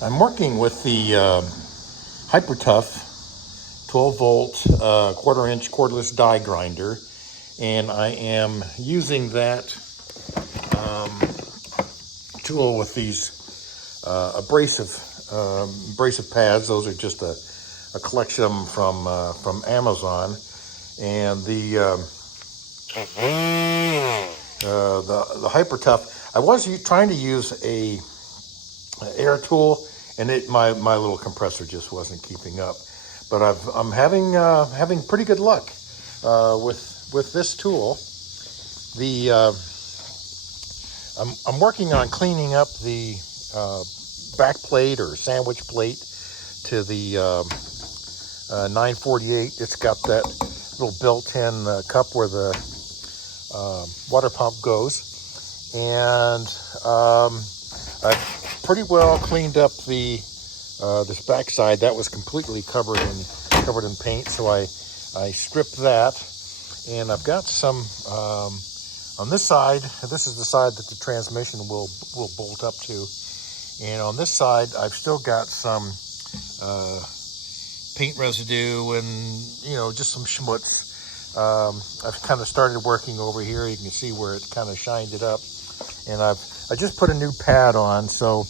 I'm working with the HyperTough 12 volt quarter-inch cordless die grinder, and I am using that tool with these abrasive pads. Those are just a collection of them from Amazon, and the HyperTough. I was trying to use a air tool, and my little compressor just wasn't keeping up. But I'm having pretty good luck with this tool. The I'm working on cleaning up the back plate or sandwich plate to the 948. It's got that little built-in cup where the water pump goes, and I've pretty well cleaned up the this backside. That was completely covered in paint, so I stripped that, and I've got some on this side. This is the side that the transmission will bolt up to, and on this side I've still got some paint residue and just some schmutz. I've kind of started working over here. You can see where it kind of shined it up, and I just put a new pad on, so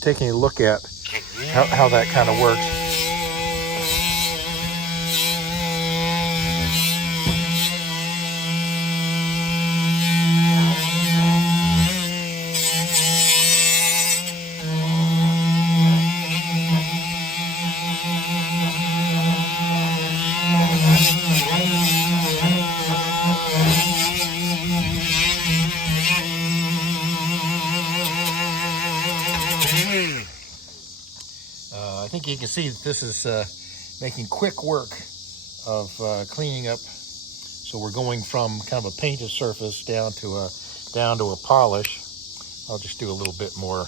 taking a look at how that kind of works. I think you can see that this is making quick work of cleaning up. So we're going from kind of a painted surface down to a polish. I'll just do a little bit more.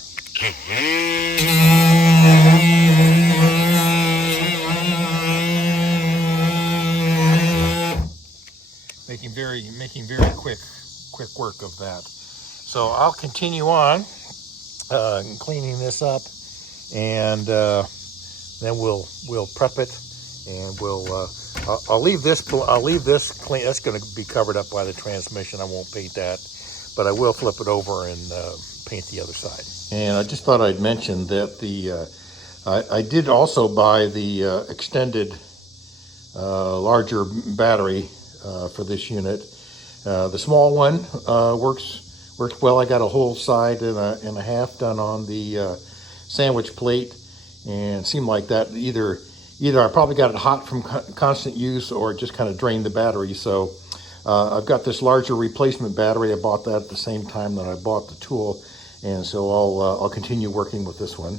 Making very quick work of that. So I'll continue on cleaning this up, and then we'll prep it, and I'll leave this clean. That's going to be covered up by the transmission. I won't paint that, but I will flip it over and paint the other side. And I just thought I'd mention that I did also buy the extended larger battery for this unit. The small one works well. I got a whole side and a half done on the sandwich plate, and it seemed like that either I probably got it hot from constant use, or it just kind of drained the battery. So I've got this larger replacement battery. I bought that at the same time that I bought the tool, and so I'll continue working with this one.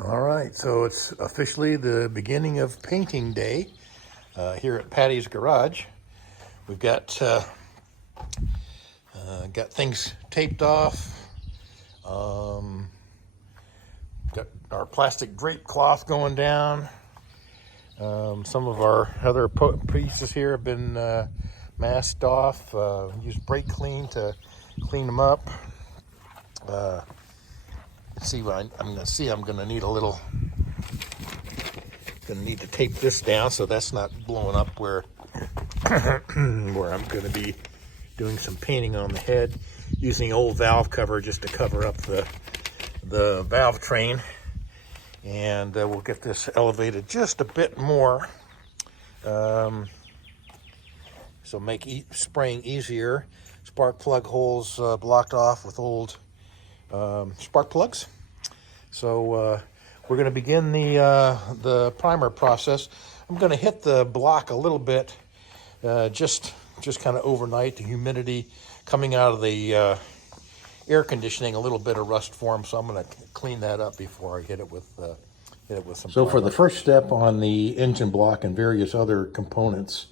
All right, so it's officially the beginning of painting day here at Patty's Garage. We've got things taped off. Got our plastic drape cloth going down. Some of our other pieces here have been masked off. Used brake clean to clean them up. Let's see what I'm going to see. I'm going to need to tape this down so that's not blowing up where where I'm going to be doing some painting on the head, using old valve cover just to cover up the valve train. And we'll get this elevated just a bit more, so make spraying easier. Spark plug holes blocked off with old spark plugs. So we're going to begin the primer process. I'm going to hit the block a little bit, just kind of overnight. The humidity coming out of the air conditioning, a little bit of rust form, so I'm going to clean that up before I hit it with some primer. For the first step on the engine block and various other components,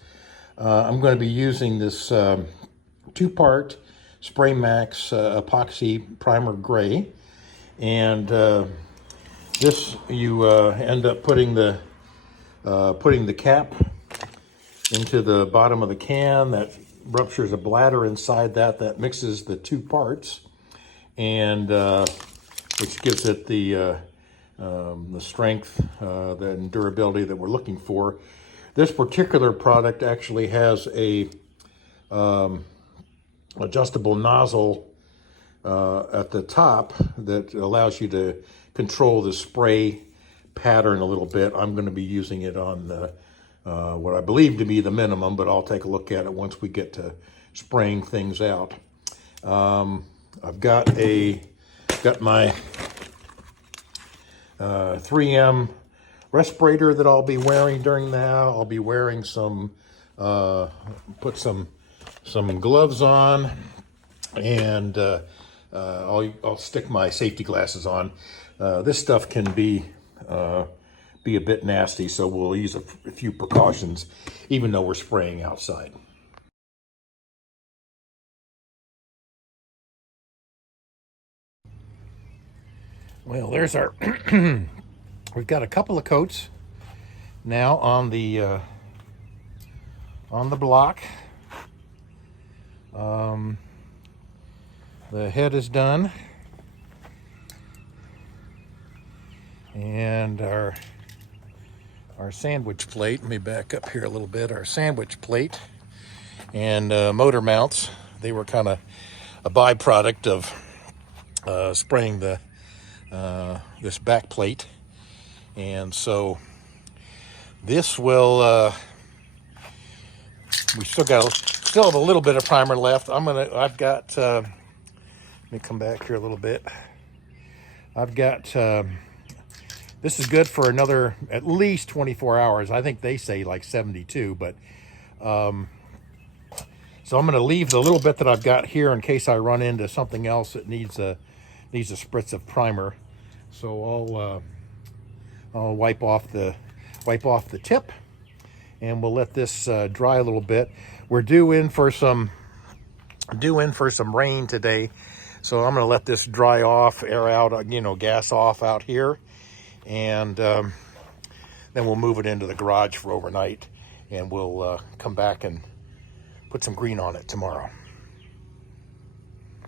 I'm going to be using this two-part Spray Max epoxy primer gray, and this you end up putting the cap into the bottom of the can. That ruptures a bladder inside that mixes the two parts, and which gives it the strength and durability that we're looking for. This particular product actually has a adjustable nozzle at the top that allows you to control the spray pattern a little bit. I'm going to be using it on what I believe to be the minimum, but I'll take a look at it once we get to spraying things out. I've got my 3M respirator that I'll be wearing during that. I'll be wearing put some gloves on, and I'll stick my safety glasses on. This stuff can be a bit nasty, so we'll use a few precautions, even though we're spraying outside. Well, there's our we've got a couple of coats now on the block. The head is done, and our sandwich plate, let me back up here a little bit, our sandwich plate and motor mounts, they were kind of a byproduct of spraying this back plate. And so this will we still have a little bit of primer left. I've got let me come back here a little bit. I've got this is good for another at least 24 hours. I think they say like 72, but so I'm going to leave the little bit that I've got here in case I run into something else that needs a spritz of primer. So I'll wipe off the tip, and we'll let this dry a little bit. We're due in for some rain today, so I'm going to let this dry off, air out, gas off out here, and then we'll move it into the garage for overnight, and we'll come back and put some green on it tomorrow.